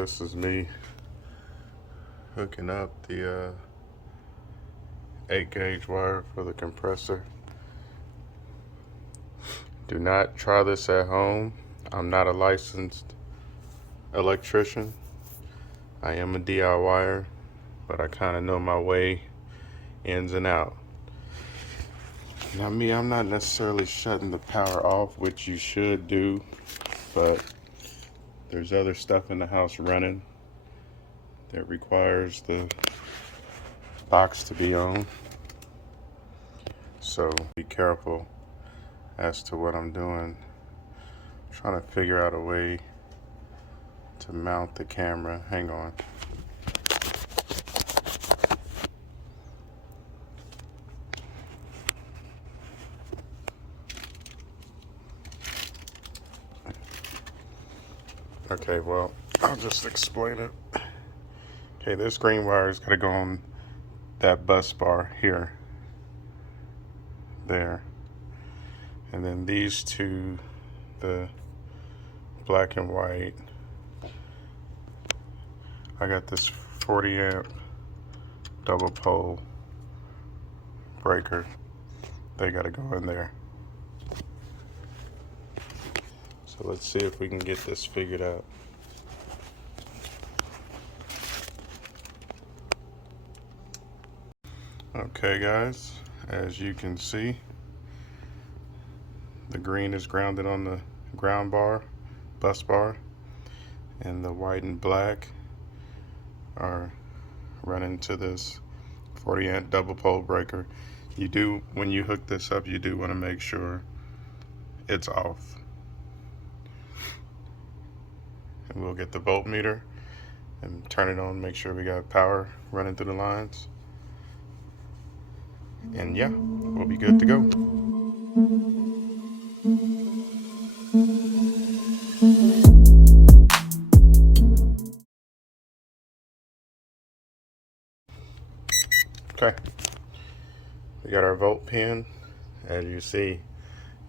this is me hooking up the 8-gauge wire for the compressor. Do not try this at home. I'm not a licensed electrician. I am a DIYer, but I kind of know my way ins and out. Now me, I'm not necessarily shutting the power off, which you should do, but there's other stuff in the house running that requires the box to be on. So be careful as to what I'm doing. I'm trying to figure out a way to mount the camera. Hang on. Okay, well, I'll just explain it. Okay, this green wire is going to go on that bus bar here, there, and then these two, the black and white, I got this 40 amp double pole breaker. They got to go in there. So let's see if we can get this figured out. Okay guys, as you can see, the green is grounded on the ground bar, bus bar, and the white and black are running to this 40 amp double pole breaker. You do, when you hook this up, you do want to make sure it's off. And we'll get the voltmeter and turn it on, make sure we got power running through the lines. And yeah, we'll be good to go. Okay, we got our volt pin. As you see,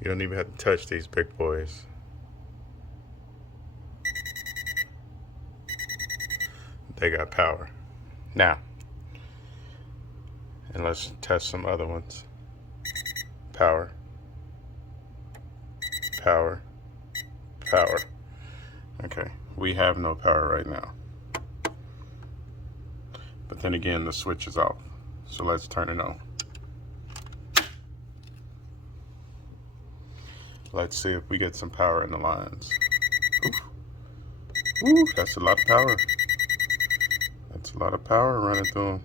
you don't even have to touch these big boys. They got power. Now, and let's test some other ones. Power, power, power. Okay, we have no power right now. But then again, the switch is off. So let's turn it on. Let's see if we get some power in the lines. Ooh. Ooh, that's a lot of power. That's a lot of power running through them.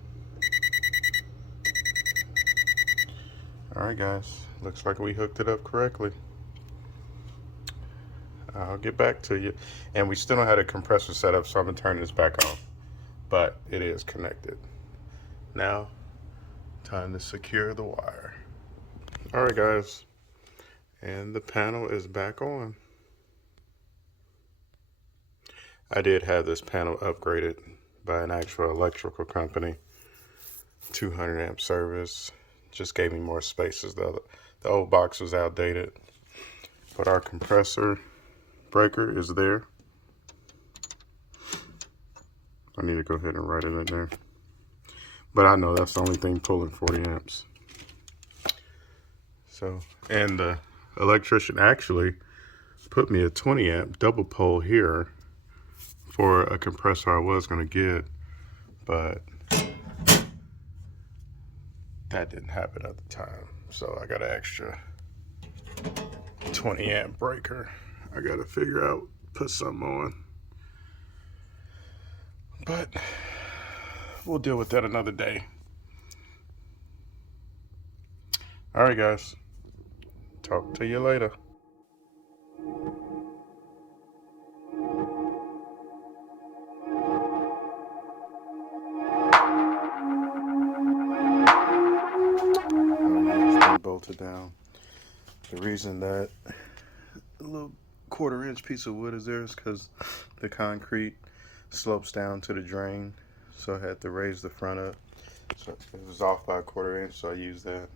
All right, guys, looks like we hooked it up correctly. I'll get back to you. And we still don't have a compressor set up, so I'm gonna turn this back on. But it is connected. Now, time to secure the wire. All right, guys, and the panel is back on. I did have this panel upgraded by an actual electrical company. 200 amp service. Just gave me more spaces. The old box was outdated. But our compressor breaker is there. I need to go ahead and write it in there. But I know that's the only thing pulling 40 amps. So, and the electrician actually put me a 20 amp double pole here for a compressor I was going to get, but that didn't happen at the time. So I got an extra 20 amp breaker. I got to figure out, put something on. But we'll deal with that another day. All right, guys. Talk to you later. Bolted down. The reason that a little 1/4 inch piece of wood is there is because the concrete slopes down to the drain, so I had to raise the front up. So it was off by 1/4 inch, so I used that.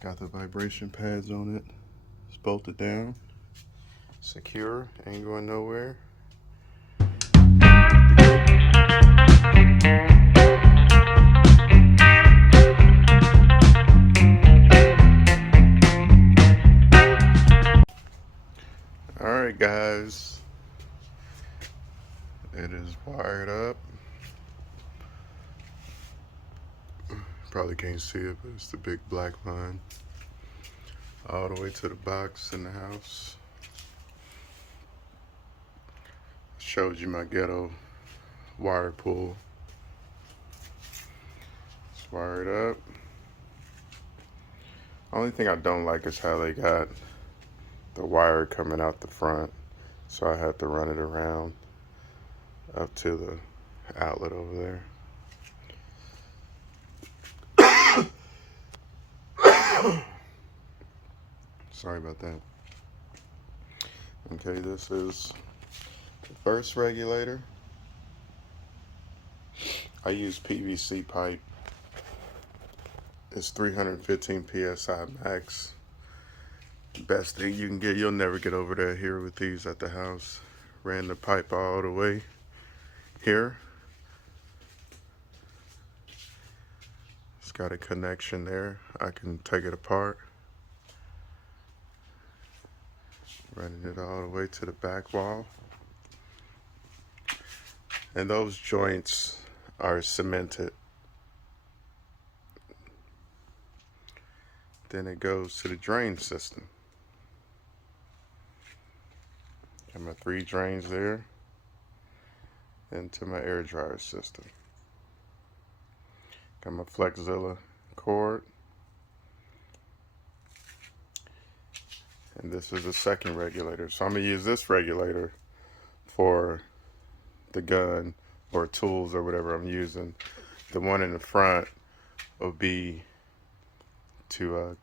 Got the vibration pads on it. It's bolted down, secure, ain't going nowhere. Alright guys, it is wired up. Probably can't see it, but it's the big black line all the way to the box in the house. Showed you my ghetto wire pull. It's wired up. Only thing I don't like is how they got the wire coming out the front, so I had to run it around up to the outlet over there. Sorry about that. Okay, this is the first regulator. I use PVC pipe. It's 315 PSI max. Best thing you can get. You'll never get over that here with these at the house. Ran the pipe all the way here. It's got a connection there. I can take it apart. Running it all the way to the back wall. And those joints are cemented. Then it goes to the drain system. Got my 3 drains there. And to my air dryer system. Got my Flexzilla cord. And this is the second regulator. So I'm going to use this regulator for the gun or tools or whatever I'm using. The one in the front will be to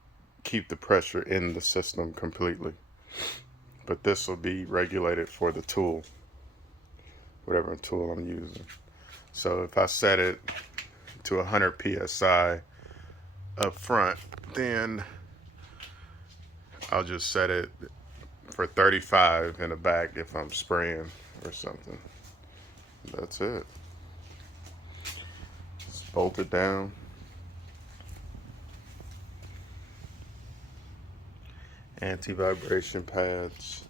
keep the pressure in the system completely. But this will be regulated for the tool, whatever tool I'm using. So if I set it to 100 PSI up front, then I'll just set it for 35 in the back if I'm spraying or something. That's it. Just bolt it down. Anti-vibration pads.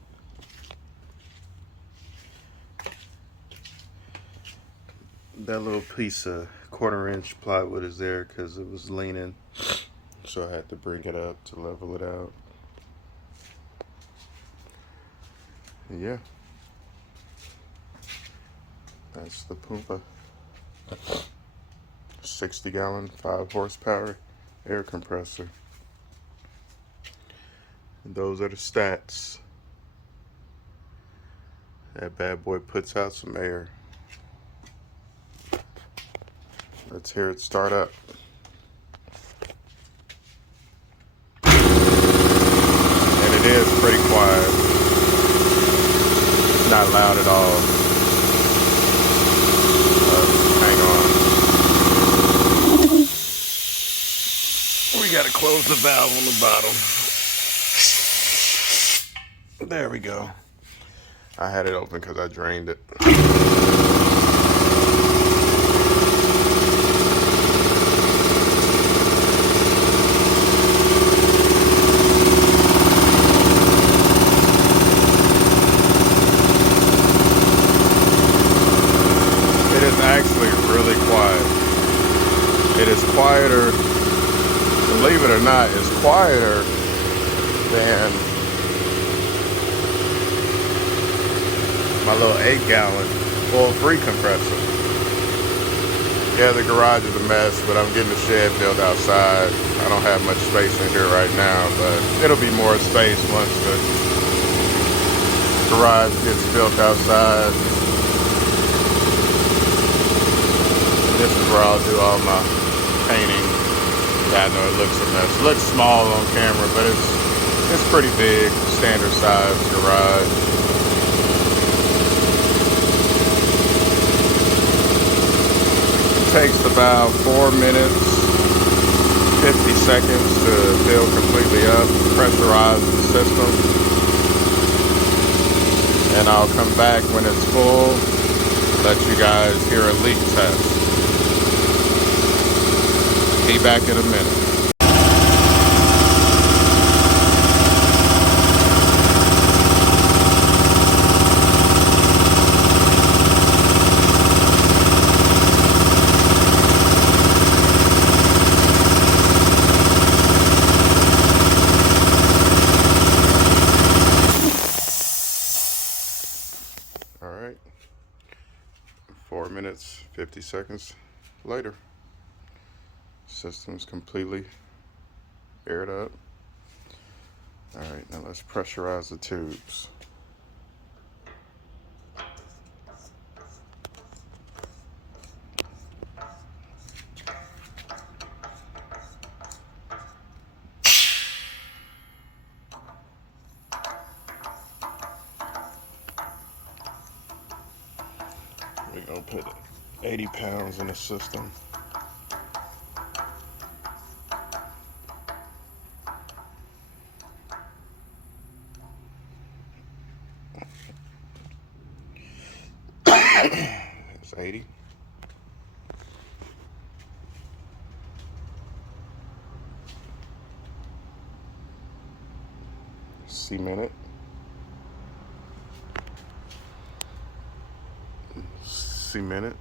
That little piece of 1/4-inch plywood is there because it was leaning, so I had to bring it up to level it out. Yeah, that's the Pumpa 60-gallon 5 horsepower air compressor. And those are the stats. That bad boy puts out some air. Let's hear it start up. And it is pretty quiet. Not loud at all. Hang on. We gotta close the valve on the bottom. There we go. I had it open because I drained it. Actually really quiet. It is quieter, believe it or not, it's quieter than my little 8-gallon oil-free compressor. Yeah, the garage is a mess, but I'm getting the shed built outside. I don't have much space in here right now, but it'll be more space once the garage gets built outside. This is where I'll do all my painting. Yeah, I know it looks a mess. It looks small on camera, but it's pretty big, standard size garage. It takes about 4 minutes, 50 seconds to fill completely up, pressurize the system. And I'll come back when it's full let you guys hear a leak test. Be back in a minute. All right. 4 minutes, 50 seconds later. System's completely aired up. All right, now let's pressurize the tubes. We're gonna put 80 pounds in the system. It's 80. Cement it. Cement it.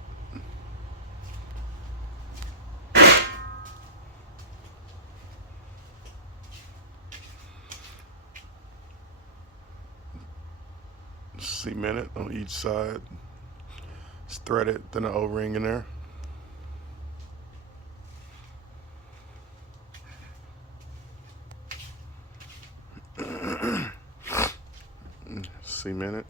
Cement it on each side. It's threaded, then an O-ring in there. Cement it.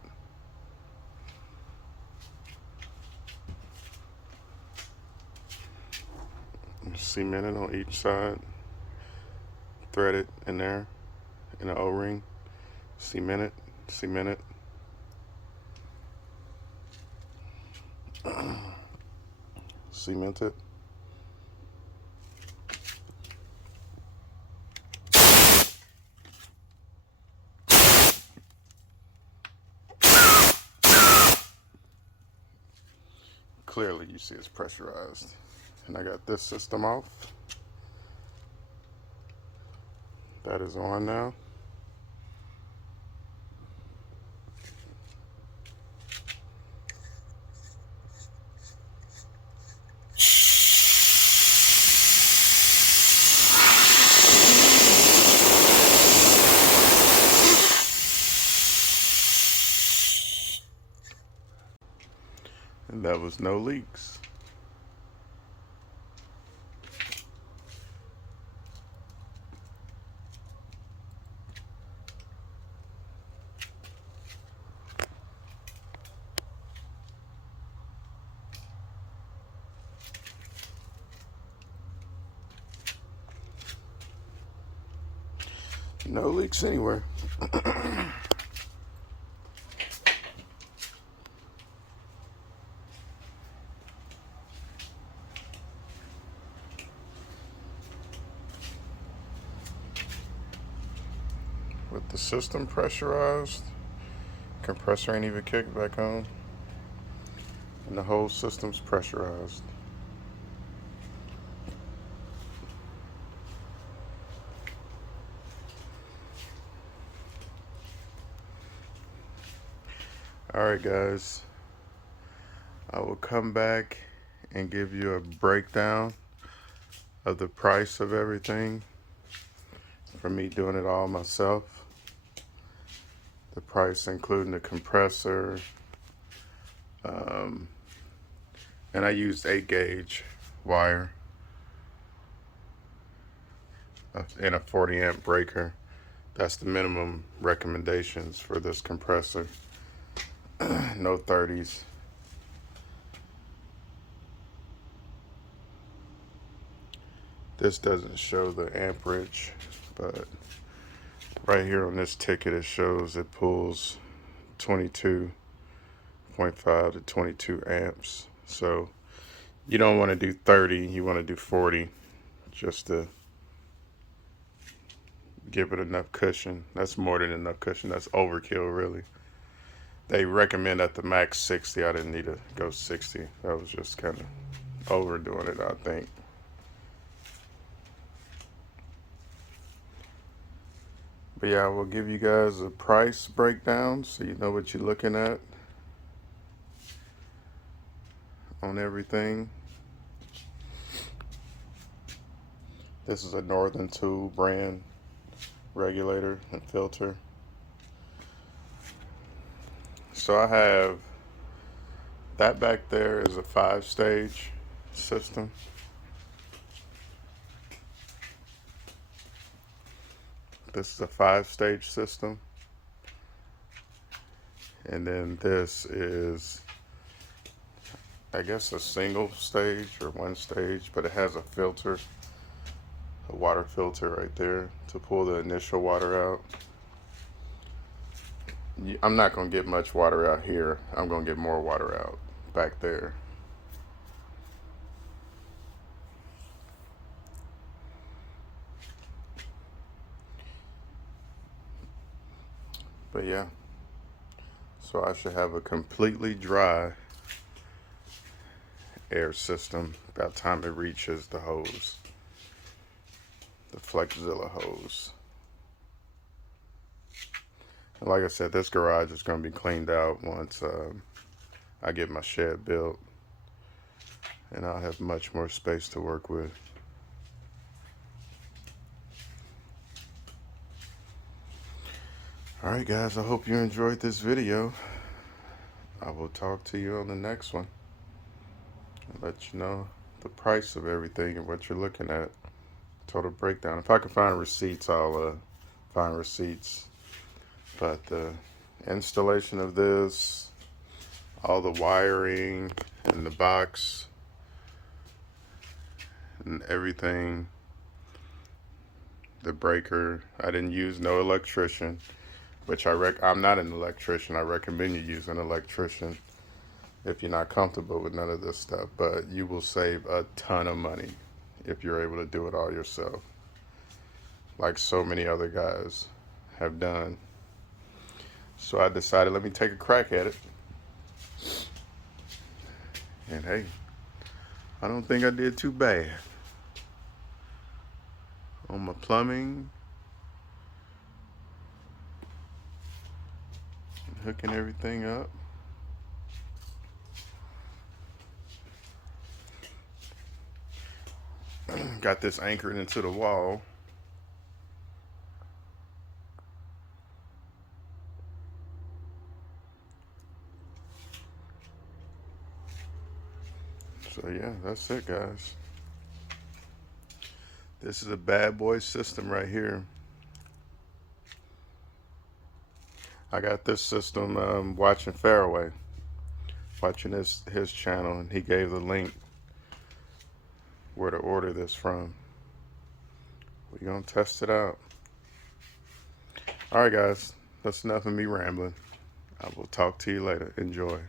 Cement it on each side. Thread it in there in an O-ring. Cement it. Cement it. Cement it. Clearly you see it's pressurized. And I got this system off. That is on now. And there was no leaks. No leaks anywhere. With the system pressurized, compressor ain't even kicked back on, and the whole system's pressurized. Alright guys, I will come back and give you a breakdown of the price of everything for me doing it all myself. The price including the compressor, and I used 8-gauge wire and a 40 amp breaker. That's the minimum recommendations for this compressor. No 30s. This doesn't show the amperage, but right here on this ticket it shows it pulls 22.5 to 22 amps. So you don't want to do 30, you want to do 40 just to give it enough cushion. That's more than enough cushion. That's overkill really. They recommend at the max 60. I didn't need to go 60. That was just kind of overdoing it, I think. But yeah, I will give you guys a price breakdown so you know what you're looking at on everything. This is a Northern Tool brand regulator and filter. So I have that back there is a 5-stage system. This is a 5-stage system. And then this is, I guess, a single stage or 1 stage, but it has a filter, a water filter right there to pull the initial water out. I'm not going to get much water out here. I'm going to get more water out back there. But yeah, so I should have a completely dry air system by the time it reaches the hose, the Flexzilla hose. And like I said, this garage is going to be cleaned out once I get my shed built, and I'll have much more space to work with. Alright guys, I hope you enjoyed this video. I will talk to you on the next one and let you know the price of everything and what you're looking at. Total breakdown. If I can find receipts, I'll find receipts. But the installation of this, all the wiring and the box and everything, the breaker, I didn't use no electrician, which I'm not an electrician. I recommend you use an electrician if you're not comfortable with none of this stuff, but you will save a ton of money if you're able to do it all yourself, like so many other guys have done. So I decided, let me take a crack at it. And hey, I don't think I did too bad on my plumbing, hooking everything up. Got this anchored into the wall. So yeah, that's it guys. This is a bad boy system right here. I got this system watching Fairway, watching his channel, and he gave the link where to order this from. We're gonna test it out. Alright guys, that's enough of me rambling. I will talk to you later. Enjoy.